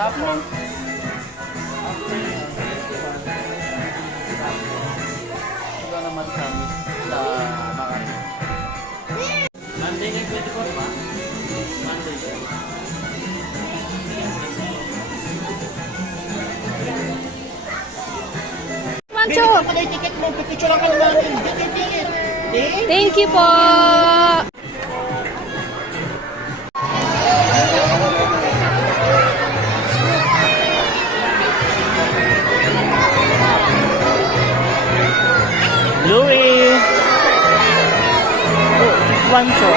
Tapos, ito naman kami sa Makati. Monday na 24 ba? Monday. Mancho! Bili ka ticket mo, pipicture lang ka namin. Ticket. Thank you po! Louie! Wancho.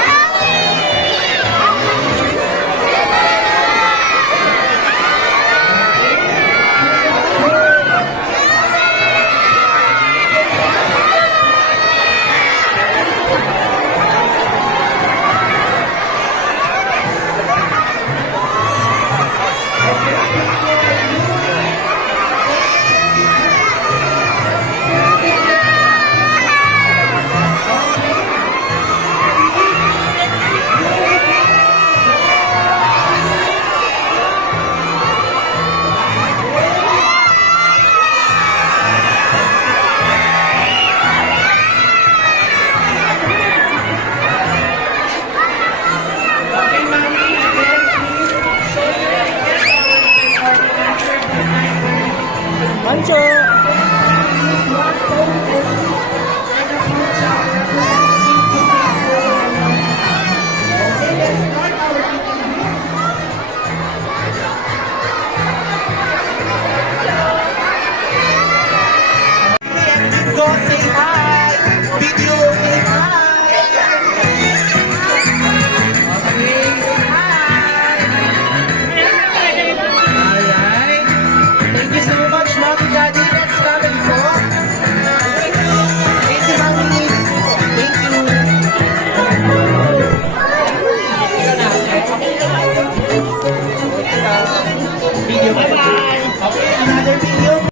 Mancho! Go say hi! Video say hi! Alright. Thank you so much, Mommy, Daddy. Next family po. Thank you, Mommy. Thank you. Video. Bye-bye. Okay, another video.